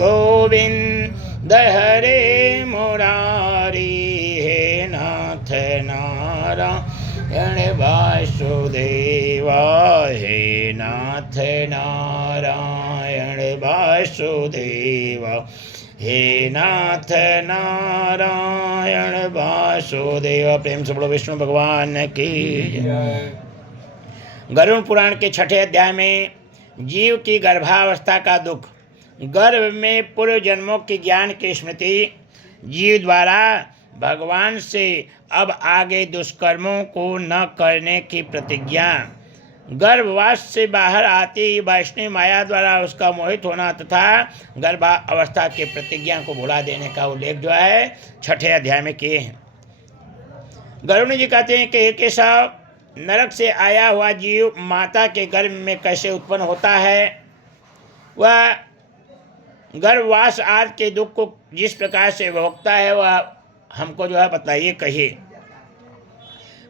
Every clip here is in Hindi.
गोविंद हरे मुरारी, हे नाथ नारायण वासुदेवा, हे नाथ नारायण वासुदेवा, हे नाथ नारायण वासुदेव। प्रेम से बोलो विष्णु भगवान की। गरुड़ पुराण के 6ठे अध्याय में जीव की गर्भावस्था का दुख, गर्भ में पूर्व जन्मों के ज्ञान की स्मृति, जीव द्वारा भगवान से अब आगे दुष्कर्मों को न करने की प्रतिज्ञा, गर्भवास से बाहर आती ही वैष्णव माया द्वारा उसका मोहित होना तथा गर्भावस्था की प्रतिज्ञा को भुला देने का उल्लेख जो है 6ठे अध्याय में किए हैं। गरुड़ जी कहते हैं कि हे केशव, नरक से आया हुआ जीव माता के गर्भ में कैसे उत्पन्न होता है, वह गर्भवास आदि के दुख को जिस प्रकार से भोगता है वह हमको जो है बताइए, कहिए।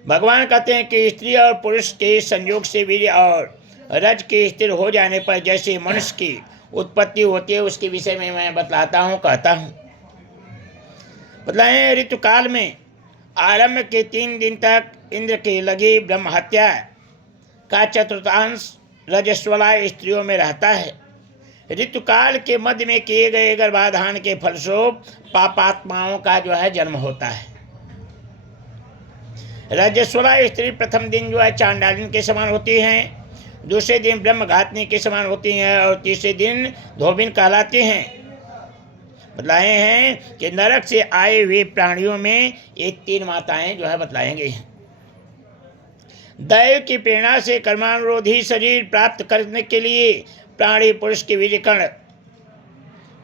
भगवान कहते हैं कि स्त्री और पुरुष के संयोग से वीर्य और रज के स्थिर हो जाने पर जैसे मनुष्य की उत्पत्ति होती है उसके विषय में मैं बतलाता हूँ, कहता हूँ। बतलाएं, ऋतुकाल में आरंभ के 3 दिन तक इंद्र की लगी ब्रह्म हत्या का चतुर्थांश रजस्वला स्त्रियों में रहता है। ऋतुकाल के मध्य में किए गए गर्भाधान के फलस्वरूप पापात्माओं का जो है जन्म होता है। रजस्वला स्त्री प्रथम दिन जो है चांडालिन के समान होती हैं, दूसरे दिन ब्रह्मघातनी के समान होती हैं और तीसरे दिन धोबिन कहलाती हैं। बतलाए हैं कि नरक से आए हुए प्राणियों में ये 3 माताएं जो है बतलाएंगे। दैव की प्रेरणा से कर्मानुरोधी शरीर प्राप्त करने के लिए प्राणी पुरुष के वीर्यकण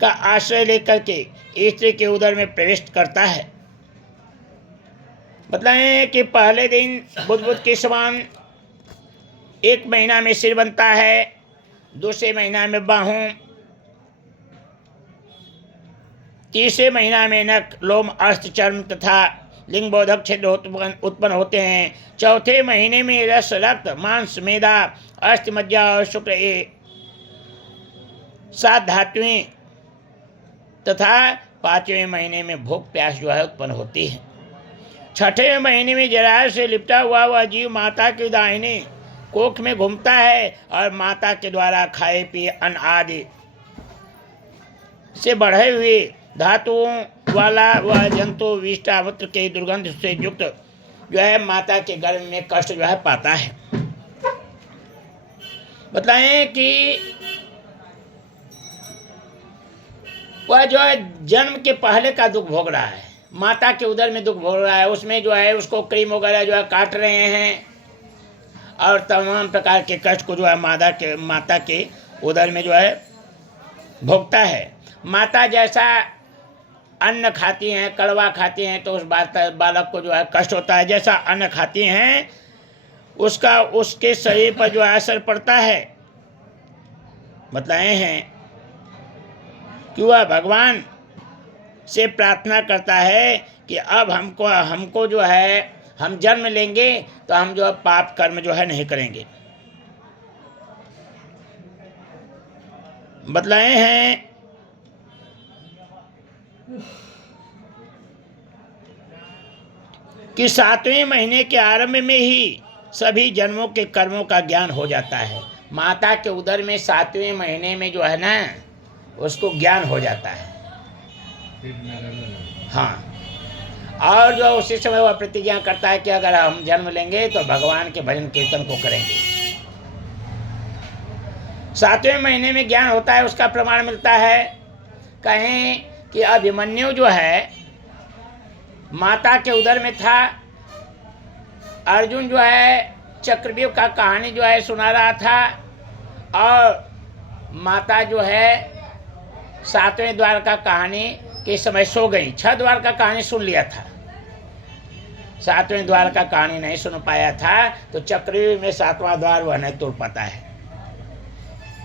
का आश्रय लेकर के स्त्री के उदर में प्रवेश करता है। बतलाएं कि पहले दिन बुद्ध के समान 1 महीना में सिर बनता है, दूसरे महीना में बाहों, तीसरे महीना में नख, लोम, अस्थ, चर्म तथा लिंग बोधक छिद्र उत्पन्न होते हैं। चौथे महीने में रस, रक्त, मांस, मेदा, अस्थ, मज्जा और शुक्र ये 7 धातुएं तथा 5वें महीने में भूख प्यास जो है उत्पन्न होती है। 6ठे महीने में जरायुं से लिपटा हुआ वह जीव माता के दाहिने कोख में घूमता है और माता के द्वारा खाए पिए अन्न आदि से बढ़े हुए धातुओं वाला वह जंतु विष्टामूत्र के दुर्गंध से युक्त जो है माता के गर्भ में कष्ट जो है पाता है। बताएं कि वह जो है जन्म के पहले का दुख भोग रहा है, माता के उदर में दुख भोग रहा है, उसमें जो है उसको क्रीम वगैरह जो है काट रहे हैं और तमाम प्रकार के कष्ट को जो है माता के उदर में जो है भोगता है। माता जैसा अन्न खाती हैं, कड़वा खाती हैं तो उस बालक को जो है कष्ट होता है, जैसा अन्न खाती हैं उसका उसके शरीर पर जो असर पड़ता है। बताए हैं कि वह भगवान से प्रार्थना करता है कि अब हमको जो है हम जन्म लेंगे तो हम जो है पाप कर्म जो है नहीं करेंगे। बतलाए हैं कि 7वें महीने के आरंभ में ही सभी जन्मों के कर्मों का ज्ञान हो जाता है। माता के उदर में 7वें महीने में जो है ना उसको ज्ञान हो जाता है। हाँ, और जो उसी समय वह प्रतिज्ञा करता है कि अगर हम जन्म लेंगे तो भगवान के भजन कीर्तन को करेंगे। 7वें महीने में ज्ञान होता है, उसका प्रमाण मिलता है। कहें कि अभिमन्यु जो है माता के उदर में था, अर्जुन जो है चक्रव्यूह का कहानी जो है सुना रहा था और माता जो है 7वें द्वार का कहानी के समय सो गई। 6 द्वार का कहानी सुन लिया था, 7वें द्वार का कहानी नहीं सुन पाया था, तो चक्रव्यूह में 7वां द्वार वह नहीं तोड़ पाता है।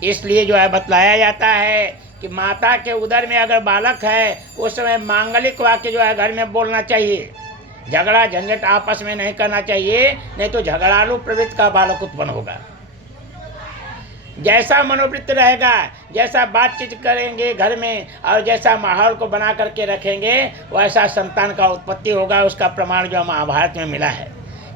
इसलिए जो है बतलाया जाता है कि माता के उदर में अगर बालक है उस समय मांगलिक वाक्य जो है घर में बोलना चाहिए, झगड़ा झंझट आपस में नहीं करना चाहिए, नहीं तो झगड़ालू प्रवृत्ति का बालक उत्पन्न होगा। जैसा मनोवृत्ति रहेगा, जैसा बातचीत करेंगे घर में और जैसा माहौल को बना करके रखेंगे, वैसा संतान का उत्पत्ति होगा। उसका प्रमाण जो महाभारत में मिला है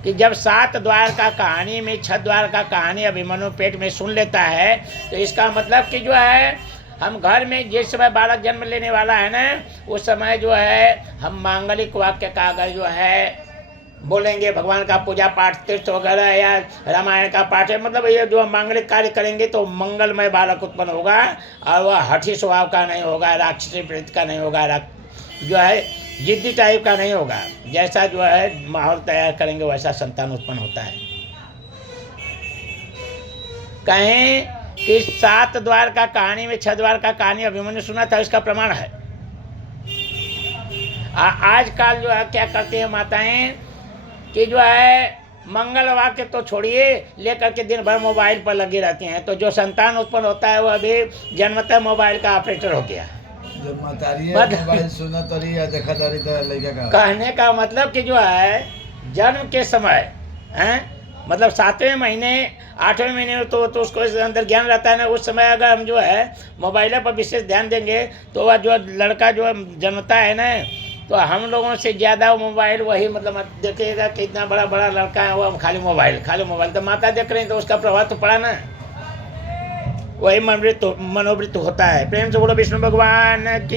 कि जब 7 द्वार का कहानी में 6 द्वार का कहानी अभिमन्यु पेट में सुन लेता है, तो इसका मतलब कि जो है हम घर में जिस समय बालक जन्म लेने वाला है ना, उस समय जो है हम मांगलिक वाक्य का अगर जो है बोलेंगे, भगवान का पूजा पाठ तीर्थ वगैरह या रामायण का पाठ है, मतलब ये जो मांगलिक कार्य करेंगे तो मंगलमय बालक उत्पन्न होगा और वह हठी स्वभाव का नहीं होगा, राक्षसी प्रवृत्ति का नहीं होगा, जो है जिद्दी टाइप का नहीं होगा। जैसा जो है माहौल तैयार करेंगे वैसा संतान उत्पन्न होता है। कहें कि 7 द्वार का कहानी में 6 द्वार का कहानी अभिमन्यु सुना था, इसका प्रमाण है। आजकल जो है क्या करते हैं माताएं कि जो है मंगल वाक्य तो छोड़िए, लेकर के दिन भर मोबाइल पर लगी रहती हैं, तो जो संतान उत्पन्न होता है वो अभी जन्मतः मोबाइल का ऑपरेटर हो गया। जो मातारी है मोबाइल सुना तरी या देखा तरी तो लड़का का कहने का मतलब कि जो है जन्म के समय हैं, मतलब 7वें महीने 8वें महीने में तो उसको इस अंदर ज्ञान रहता है ना, उस समय अगर हम जो है मोबाइल पर विशेष ध्यान देंगे तो वह जो लड़का जो जन्मता है ना, तो हम लोगों से ज़्यादा वो मोबाइल वही, मतलब देखिएगा कितना बड़ा बड़ा लड़का है वो हम खाली मोबाइल तो माता देख रहे हैं, तो उसका प्रभाव तो पड़ा ना, वही मनोवृत्त होता है। प्रेम से बोलो विष्णु भगवान की।